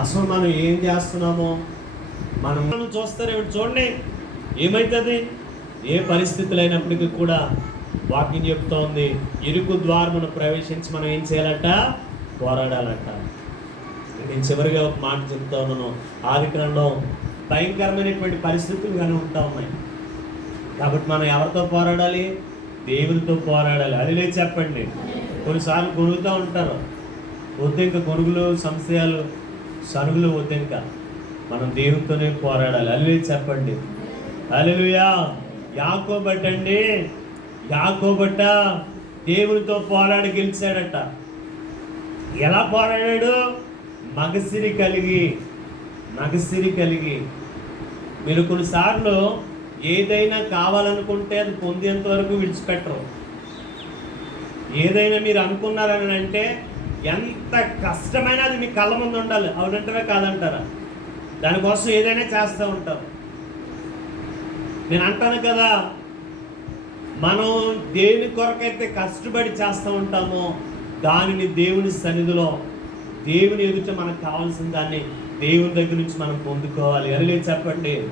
అసలు మనం ఏం చేస్తున్నామో? మనం మనం చూస్తారు చూడండి. ఏమవుతుంది ఏ పరిస్థితులు అయినప్పటికీ కూడా వాక్యం చెప్తోంది ఇరుకు ద్వారమును ప్రవేశించి మనం ఏం చేయాలంట? పోరాడాలంట. నేను చివరిగా ఒక మాట చెప్తా ఉన్నాను. ఆదికాండం భయంకరమైనటువంటి పరిస్థితులు కానీ ఉంటా ఉన్నాయి. కాబట్టి మనం ఎవరితో పోరాడాలి? దేవునితో పోరాడాలి. అది లేదు చెప్పండి. కొన్నిసార్లు కొనుగుతూ ఉంటారు. వద్దు కొనుగులు సంశయాలు సనుగులు వద్దు ఇంకా మనం దేవునితోనే పోరాడాలి. అది చెప్పండి. అలెలుయా యాకోబట్టండి. యాకోబట్ట దేవునితో పోరాడి గెలిచాడట. ఎలా పోరాడాడు? మగసిరి కలిగి మగసిరి కలిగి. మీరు కొన్నిసార్లు ఏదైనా కావాలనుకుంటే అది పొందేంత వరకు విడిచిపెట్టరు. ఏదైనా మీరు అనుకున్నారని అంటే ఎంత కష్టమైనా అది మీ కళ్ళ ముందు ఉండాలి. అవునంటారా కాదంటారా? దానికోసం ఏదైనా చేస్తూ ఉంటాం. నేను అంటాను కదా మనం దేని కొరకైతే కష్టపడి చేస్తూ ఉంటామో దానిని దేవుని సన్నిధిలో దేవుని ఎదుట మనకు కావాల్సిన దాన్ని దేవుని దగ్గర నుంచి మనం పొందుకోవాలి. అని లేదు చెప్పండి?